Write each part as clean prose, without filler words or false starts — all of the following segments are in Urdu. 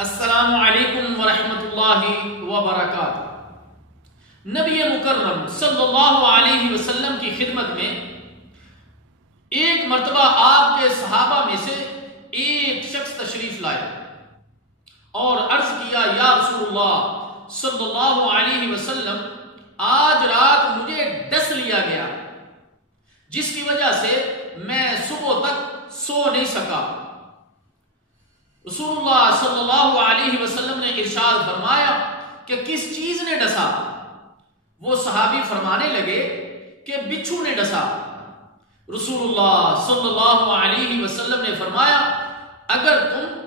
السلام علیکم ورحمۃ اللہ وبرکاتہ۔ نبی مکرم صلی اللہ علیہ وسلم کی خدمت میں ایک مرتبہ آپ کے صحابہ میں سے ایک شخص تشریف لائے اور عرض کیا، یا رسول اللہ صلی اللہ علیہ وسلم، آج رات مجھے ڈس لیا گیا جس کی وجہ سے میں صبح تک سو نہیں سکا۔ رسول اللہ صلی اللہ علیہ وسلم نے ارشاد فرمایا کہ کس چیز نے ڈسا؟ وہ صحابی فرمانے لگے کہ بچھو نے ڈسا۔ رسول اللہ صلی اللہ علیہ وسلم نے فرمایا، اگر تم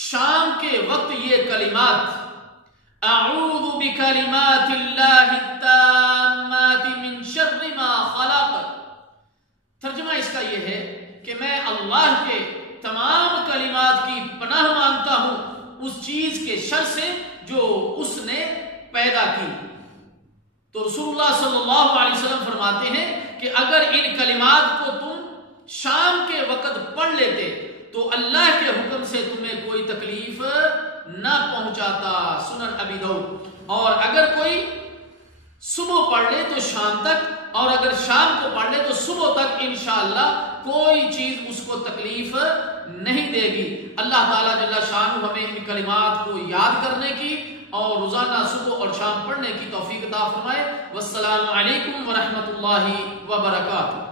شام کے وقت یہ کلمات اعوذ بکلمات اللہ التامات من شر ما خلق، ترجمہ اس کا یہ ہے کہ میں اللہ کے تمام کلمات کی پناہ مانگتا ہوں اس چیز کے شر سے جو اس نے پیدا کی، تو رسول اللہ صلی اللہ علیہ وسلم فرماتے ہیں کہ اگر ان کلمات کو تم شام کے وقت پڑھ لیتے تو اللہ کے حکم سے تمہیں کوئی تکلیف نہ پہنچاتا۔ سنن ابی داؤد۔ اور اگر کوئی صبح پڑھ لے تو شام تک، اور اگر شام کو پڑھ لے تو صبح تک انشاءاللہ کوئی چیز اس کو تکلیف نہیں دے گی۔ اللہ تعالیٰ جل شانہ ہمیں ان کلمات کو یاد کرنے کی اور روزانہ صبح اور شام پڑھنے کی توفیق عطا فرمائے۔ والسلام علیکم ورحمۃ اللہ وبرکاتہ۔